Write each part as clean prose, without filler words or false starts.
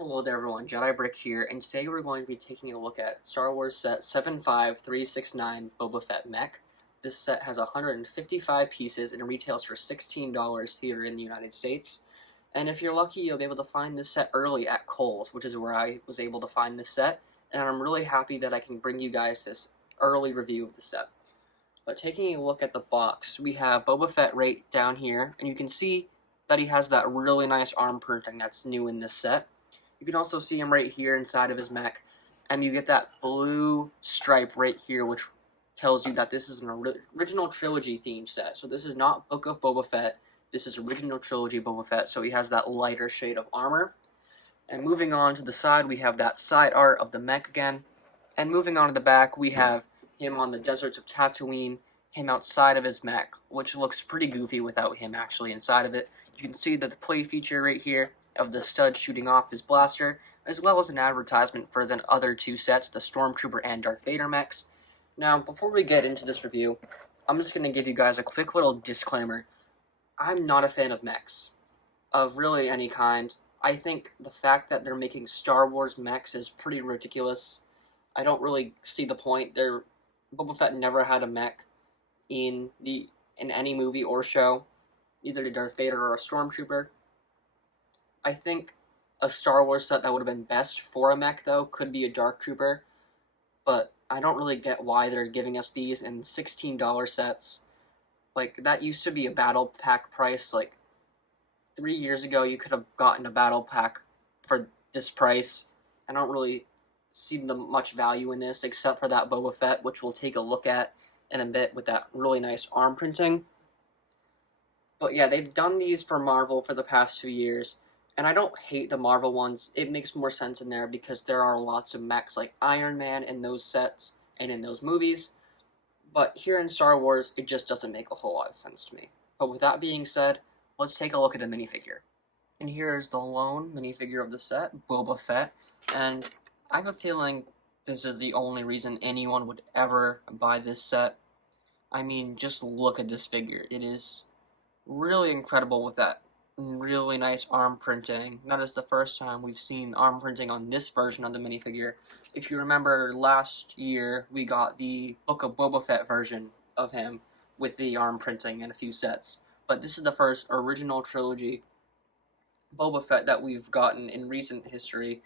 Hello there everyone, Jedi Brick here, and today we're going to be taking a look at Star Wars set 75369 Boba Fett Mech. This set has 155 pieces and retails for $16 here in the United States. And if you're lucky, you'll be able to find this set early at Kohl's, which is where I was able to find this set, and I'm really happy that I can bring you guys this early review of the set. But taking a look at the box, we have Boba Fett right down here, and you can see that he has that really nice arm printing that's new in this set. You can also see him right here inside of his mech, and you get that blue stripe right here, which tells you that this is an original trilogy theme set. So this is not Book of Boba Fett, this is original trilogy Boba Fett, so he has that lighter shade of armor. And moving on to the side, we have that side art of the mech again. And moving on to the back, we have him on the deserts of Tatooine, him outside of his mech, which looks pretty goofy without him actually inside of it. You can see that the play feature right here of the stud shooting off his blaster, as well as an advertisement for the other two sets, the Stormtrooper and Darth Vader mechs. Now, before we get into this review, I'm just going to give you guys a quick little disclaimer. I'm not a fan of mechs, of really any kind. I think the fact that they're making Star Wars mechs is pretty ridiculous. I don't really see the point. Boba Fett never had a mech in any movie or show, either to Darth Vader or a Stormtrooper. I think a Star Wars set that would have been best for a mech, though, could be a Dark Trooper, but I don't really get why they're giving us these in $16 sets. Like, that used to be a battle pack price. Like, 3 years ago, you could have gotten a battle pack for this price. I don't really see much value in this, except for that Boba Fett, which we'll take a look at in a bit with that really nice arm printing. But yeah, they've done these for Marvel for the past few years. And I don't hate the Marvel ones. It makes more sense in there because there are lots of mechs like Iron Man in those sets and in those movies. But here in Star Wars, it just doesn't make a whole lot of sense to me. But with that being said, let's take a look at the minifigure. And here is the lone minifigure of the set, Boba Fett. And I have a feeling this is the only reason anyone would ever buy this set. I mean, just look at this figure. It is really incredible with that really nice arm printing. That is the first time we've seen arm printing on this version of the minifigure. If you remember last year, we got the Book of Boba Fett version of him with the arm printing and a few sets. But this is the first original trilogy Boba Fett that we've gotten in recent history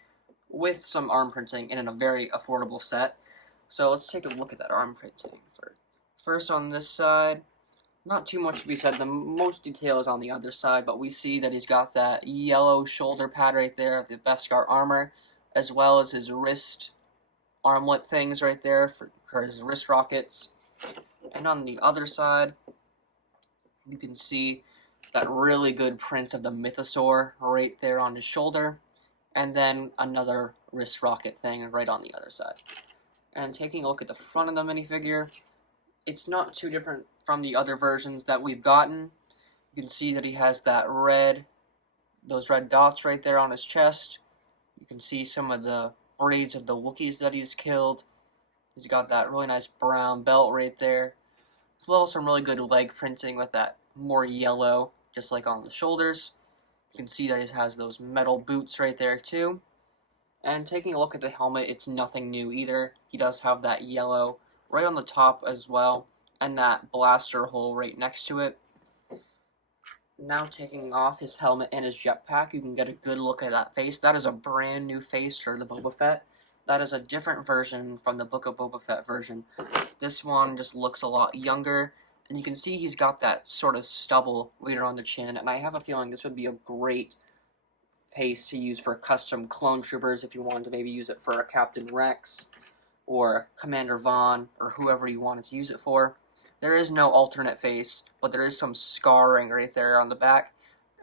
with some arm printing and in a very affordable set. So let's take a look at that arm printing. First on this side, not too much to be said. The most detail is on the other side, but we see that he's got that yellow shoulder pad right there, the Beskar armor, as well as his wrist armlet things right there for his wrist rockets. And on the other side, you can see that really good print of the Mythosaur right there on his shoulder, and then another wrist rocket thing right on the other side. And taking a look at the front of the minifigure, it's not too different from the other versions that we've gotten. You can see that he has those red dots right there on his chest. You can see some of the braids of the Wookiees that he's killed. He's got that really nice brown belt right there, as well as some really good leg printing with that more yellow, just like on the shoulders. You can see that he has those metal boots right there too. And taking a look at the helmet, it's nothing new either. He does have that yellow right on the top as well, and that blaster hole right next to it. Now taking off his helmet and his jetpack, you can get a good look at that face. That is a brand new face for the Boba Fett. That is a different version from the Book of Boba Fett version. This one just looks a lot younger, and you can see he's got that sort of stubble right on the chin, and I have a feeling this would be a great face to use for custom clone troopers if you wanted to maybe use it for a Captain Rex or Commander Vaughn, or whoever you wanted to use it for. There is no alternate face, but there is some scarring right there on the back,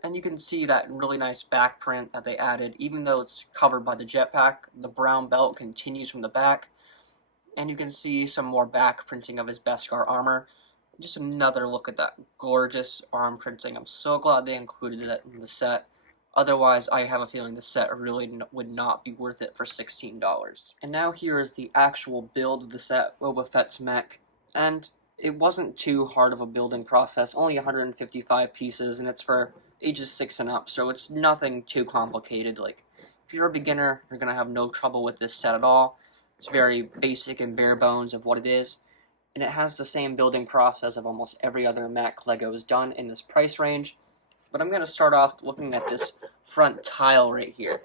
and you can see that really nice back print that they added. Even though it's covered by the jetpack, the brown belt continues from the back, and you can see some more back printing of his Beskar armor. Just another look at that gorgeous arm printing. I'm so glad they included that in the set. Otherwise, I have a feeling the set really would not be worth it for $16. And now here is the actual build of the set, Boba Fett's mech. And it wasn't too hard of a building process, only 155 pieces, and it's for ages 6 and up, so it's nothing too complicated. Like, If you're a beginner, you're going to have no trouble with this set at all. It's very basic and bare bones of what it is, and it has the same building process of almost every other mech LEGO has done in this price range. But I'm going to start off looking at this front tile right here.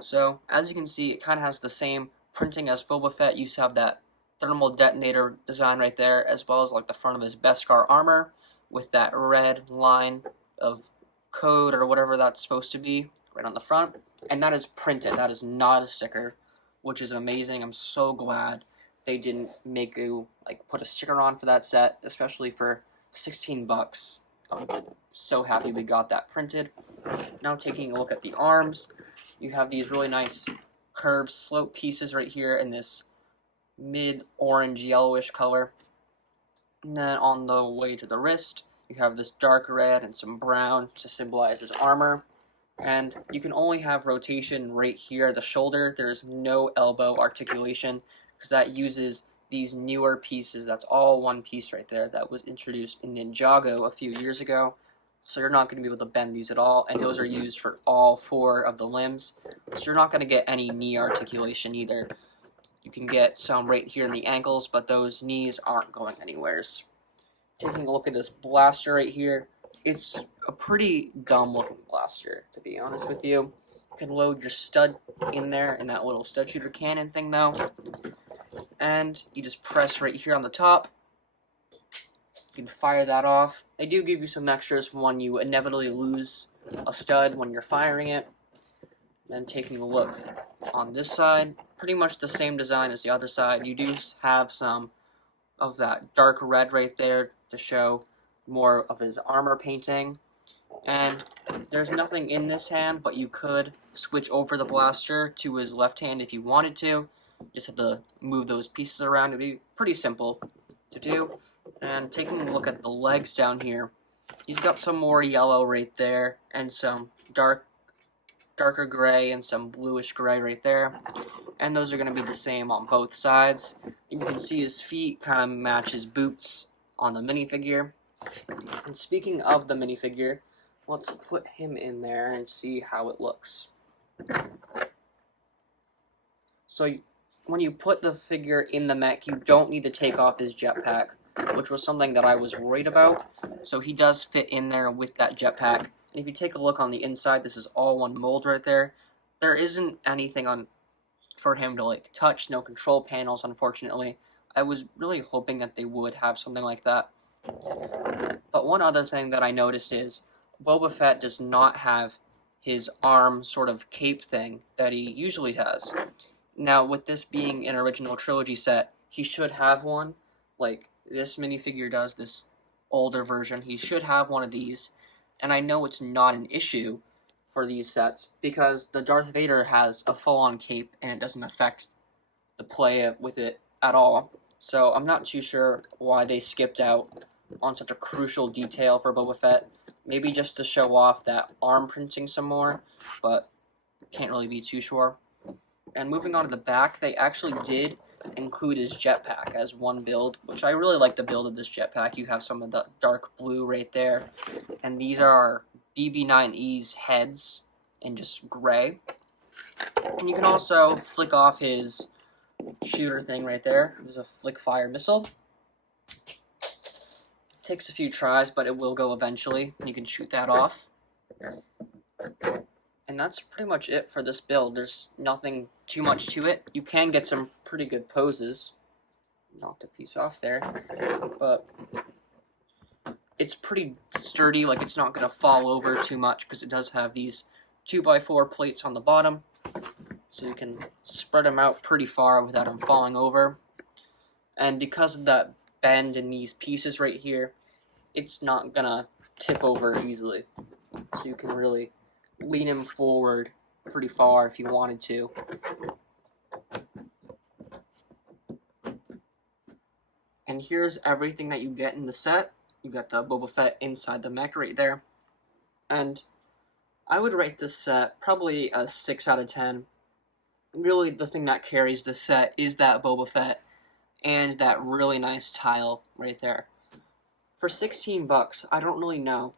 So, as you can see, it kind of has the same printing as Boba Fett. You have that thermal detonator design right there, as well as like the front of his Beskar armor with that red line of code or whatever that's supposed to be right on the front. And that is printed. That is not a sticker, which is amazing. I'm so glad they didn't make you like put a sticker on for that set, especially for 16 bucks. I'm so happy we got that printed. Now taking a look at the arms, you have these really nice curved slope pieces right here in this mid-orange yellowish color. And then on the way to the wrist, you have this dark red and some brown to symbolize his armor. And you can only have rotation right here at the shoulder. There's no elbow articulation because that uses these newer pieces. That's all one piece right there that was introduced in Ninjago a few years ago. So you're not going to be able to bend these at all, and those are used for all 4 of the limbs. So you're not going to get any knee articulation either. You can get some right here in the ankles, but those knees aren't going anywheres. Taking a look at this blaster right here, it's a pretty dumb looking blaster, to be honest with you. You can load your stud in there in that little stud shooter cannon thing though. And you just press right here on the top. You can fire that off. They do give you some extras when you inevitably lose a stud when you're firing it. Then taking a look on this side, pretty much the same design as the other side. You do have some of that dark red right there to show more of his armor painting. And there's nothing in this hand, but you could switch over the blaster to his left hand if you wanted to. Just have to move those pieces around. It'd be pretty simple to do. And taking a look at the legs down here, he's got some more yellow right there, and some darker gray and some bluish gray right there. And those are going to be the same on both sides. And you can see his feet kind of match his boots on the minifigure. And speaking of the minifigure, let's put him in there and see how it looks. So when you put the figure in the mech, you don't need to take off his jetpack, which was something that I was worried about. So he does fit in there with that jetpack. And if you take a look on the inside, this is all one mold right there. There isn't anything on for him to like touch, no control panels, unfortunately. I was really hoping that they would have something like that. But one other thing that I noticed is Boba Fett does not have his arm sort of cape thing that he usually has. Now, with this being an original trilogy set, he should have one, like this minifigure does, this older version. He should have one of these, and I know it's not an issue for these sets because the Darth Vader has a full-on cape and it doesn't affect the play with it at all. So I'm not too sure why they skipped out on such a crucial detail for Boba Fett. Maybe just to show off that arm printing some more, but can't really be too sure. And moving on to the back, they actually did include his jetpack as one build, which I really like the build of this jetpack. You have some of the dark blue right there, and these are BB-9E's heads in just gray. And you can also flick off his shooter thing right there. There's a flick fire missile. Takes a few tries, but it will go eventually. You can shoot that off. And that's pretty much it for this build. There's nothing too much to it. You can get some pretty good poses. Knocked a piece off there. But it's pretty sturdy, like it's not going to fall over too much because it does have these 2x4 plates on the bottom. So you can spread them out pretty far without them falling over. And because of that bend in these pieces right here, it's not going to tip over easily. So you can really lean him forward pretty far if you wanted to. And here's everything that you get in the set. You got the Boba Fett inside the mech right there. And I would rate this set probably a 6 out of 10. Really, the thing that carries this set is that Boba Fett and that really nice tile right there. For 16 bucks, I don't really know.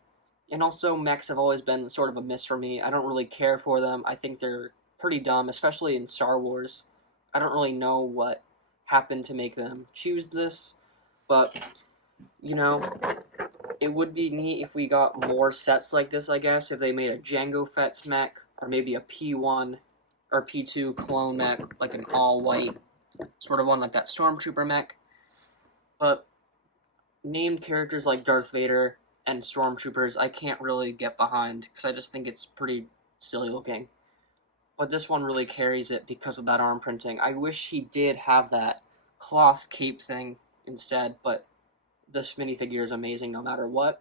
And also, mechs have always been sort of a miss for me. I don't really care for them. I think they're pretty dumb, especially in Star Wars. I don't really know what happened to make them choose this, but you know, it would be neat if we got more sets like this, I guess, if they made a Jango Fett's mech, or maybe a P1 or P2 clone mech, like an all-white sort of one, like that Stormtrooper mech. But named characters like Darth Vader and Stormtroopers, I can't really get behind, because I just think it's pretty silly looking. But this one really carries it because of that arm printing. I wish he did have that cloth cape thing instead, but this minifigure is amazing no matter what.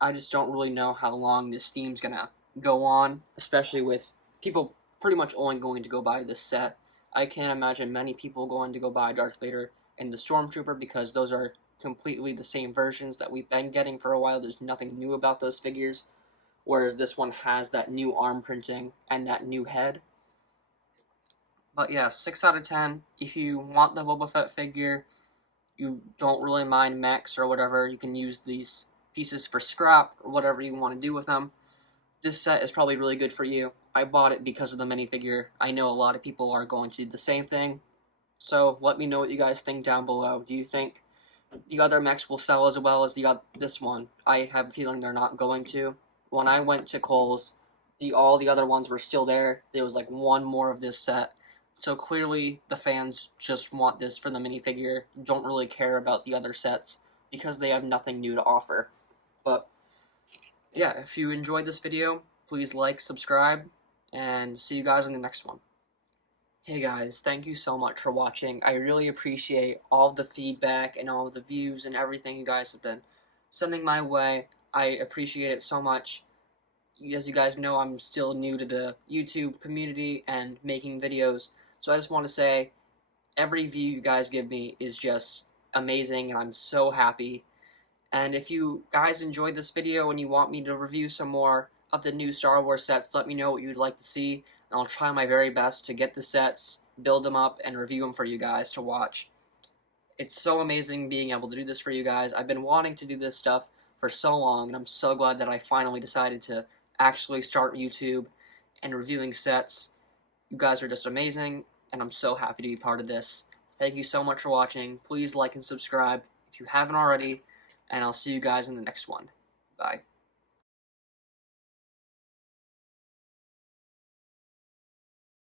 I just don't really know how long this theme's gonna go on, especially with people pretty much only going to go buy this set. I can't imagine many people going to go buy Darth Vader and the Stormtrooper because those are completely the same versions that we've been getting for a while. There's nothing new about those figures, whereas this one has that new arm printing and that new head. But yeah, 6 out of 10. If you want the Boba Fett figure, you don't really mind mechs or whatever, you can use these pieces for scrap or whatever you want to do with them. This set is probably really good for you. I bought it because of the minifigure. I know a lot of people are going to do the same thing. So let me know what you guys think down below. Do you think the other mechs will sell as well as this one? I have a feeling they're not going to. When I went to Kohl's, all the other ones were still there. There was like one more of this set. So clearly the fans just want this for the minifigure, don't really care about the other sets because they have nothing new to offer. But yeah, if you enjoyed this video, please like, subscribe, and see you guys in the next one. Hey guys, thank you so much for watching. I really appreciate all of the feedback and all of the views and everything you guys have been sending my way. I appreciate it so much. As you guys know, I'm still new to the YouTube community and making videos, so I just want to say every view you guys give me is just amazing, and I'm so happy. And if you guys enjoyed this video and you want me to review some more of the new Star Wars sets, let me know what you'd like to see, and I'll try my very best to get the sets, build them up, and review them for you guys to watch. It's so amazing being able to do this for you guys. I've been wanting to do this stuff for so long, and I'm so glad that I finally decided to actually start YouTube and reviewing sets. You guys are just amazing, and I'm so happy to be part of this. Thank you so much for watching. Please like and subscribe if you haven't already, and I'll see you guys in the next one. Bye.